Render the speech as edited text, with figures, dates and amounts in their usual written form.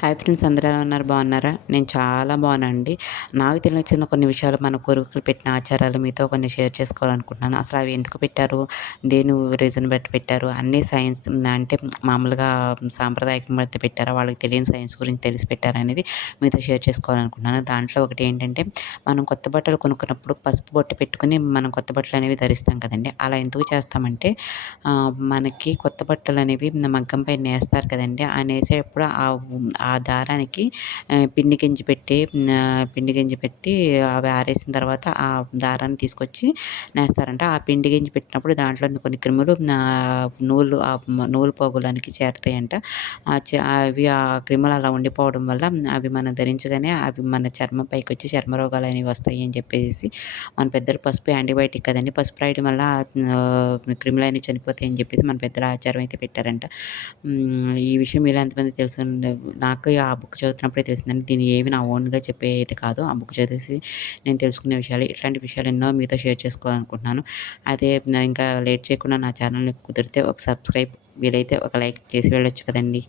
Hi friends, అందరూ ఎలా ఉన్నారు? బాగున్నారా? నేను చాలా బాగున్నానండి. నాకు తెలిసిన కొన్ని విషయాలు మన పూర్వీకులు పెట్టిన ఆచారాలు మీతో కొన్ని షేర్ చేసుకోవాలనుకుంటున్నాను. అసలు అవి ఎందుకు పెట్టారు? దేని రీజన్ బట్టి పెట్టారు? అన్నీ సైన్స్ అంటే మామూలుగా సాంప్రదాయకం బట్టి పెట్టారా? వాళ్ళకి తెలియని సైన్స్ గురించి తెలిసి పెట్టారనేది మీతో షేర్ చేసుకోవాలనుకుంటున్నాను. దాంట్లో ఒకటి ఏంటంటే, మనం కొత్త బట్టలు కొనుక్కున్నప్పుడు పసుపు బొట్టు పెట్టుకొని మనం కొత్త బట్టలు అనేవి ధరిస్తాం కదండి. అలా ఎందుకు చేస్తామంటే, మనకి కొత్త బట్టలు అనేవి మగ్గం పైన నేస్తారు కదండి. ఆ నేసేటప్పుడు ఆ దారానికి పిండి గంజి పెట్టి అవి ఆరేసిన తర్వాత ఆ దారాన్ని తీసుకొచ్చి నేస్తారంట. ఆ పిండి గంజి పెట్టినప్పుడు దాంట్లో కొన్ని క్రిములు నూలు పోగులానికి చేరుతాయంట. అవి ఆ క్రిములు అలా ఉండిపోవడం వల్ల అవి మనం ధరించగానే అవి మన చర్మం పైకి వచ్చి చర్మ రోగాలు అనేవి వస్తాయి అని చెప్పేసి మన పెద్దలు పసుపు యాంటీబయాటిక్ కదండి. పసుపు రాయడం వల్ల క్రిములన్నీ చనిపోతాయి అని చెప్పేసి మన పెద్దల ఆచారం అయితే పెట్టారంట. ఈ విషయం మీలో ఎంతమంది తెలుసు? నాకు ఆ బుక్ చదువుతున్నప్పుడే తెలిసిందండి. దీన్ని ఏవి నా ఓన్‌గా చెప్పేది కాదు. ఆ బుక్ చదివేసి నేను తెలుసుకునే విషయాలు. ఇట్లాంటి విషయాలు ఎన్నో మీతో షేర్ చేసుకోవాలనుకుంటున్నాను. అదే ఇంకా లేట్ చేయకుండా నా ఛానల్‌ని కుదిరితే ఒక సబ్స్క్రైబ్, వీలైతే ఒక లైక్ చేసి వెళ్ళొచ్చు కదండీ!